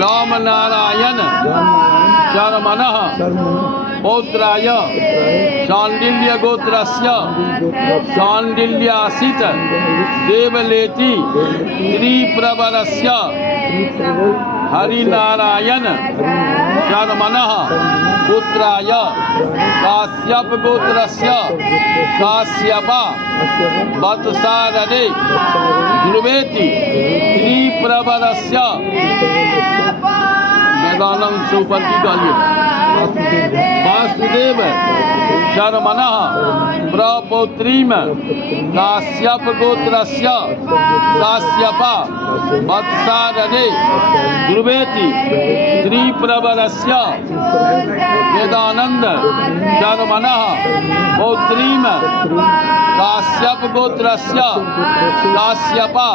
राम नारायण शर्मणः पौत्राय शाण्डिल्य गोत्रस्य शाण्डिल्यासित देवलेति त्रिप्रवरस्य हरिनारायण शर्मणः पुत्राय काश्यप गोत्रस्य काश्यपा वत्सारणे ध्रुवेति त्रिप्रवरस्य मैदानम से ऊपर की गालिए वासुदेव शर्मणः प्रपौत्रीम काश्यप गोत्रस्य काश्यपा वत्सारणे ध्रुवेति त्रिप्रवरस्य वेदानंद शर्मणः पौत्रीम काश्यप गोत्रस्य काश्यपा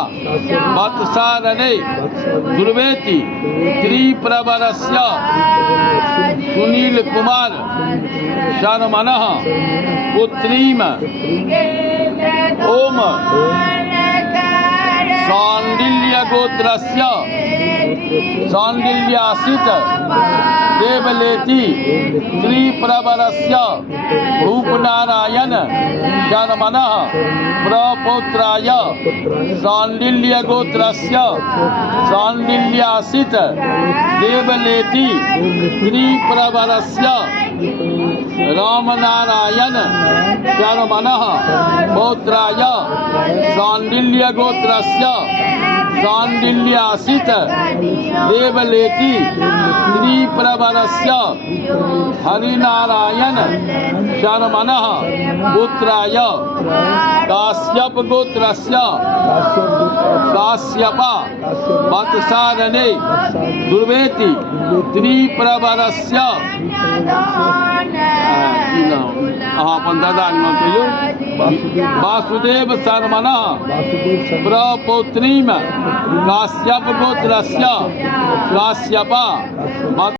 वत्सारणे ध्रुवेति त्रिप्रवरस्य सुनील कुमार शर्मणः पुत्रीम ओम शाण्डिल्य गोत्रस्य शाण्डिल्यासित देवलेति त्रिप्रवरस्य भूपनारायण शर्मणः प्रपौत्राय शाण्डिल्य गोत्रस्य शाण्डिल्यासित देवलेति त्रिप्रवरस्य रामनारायण शर्मणः पौत्राय शाण्डिल्य गोत्रस्य शाण्डिल्यासित देवलेति त्रिप्रवरस्य हरिनारायण शर्मणः पुत्राय काश्यप गोत्रस्य काश्यपा वत्सारणे ध्रुवेति त्रिप्रवरस्य वासुदेव शर्मणः प्रपौत्रीम काश्यप गोत्रस्य काश्यपा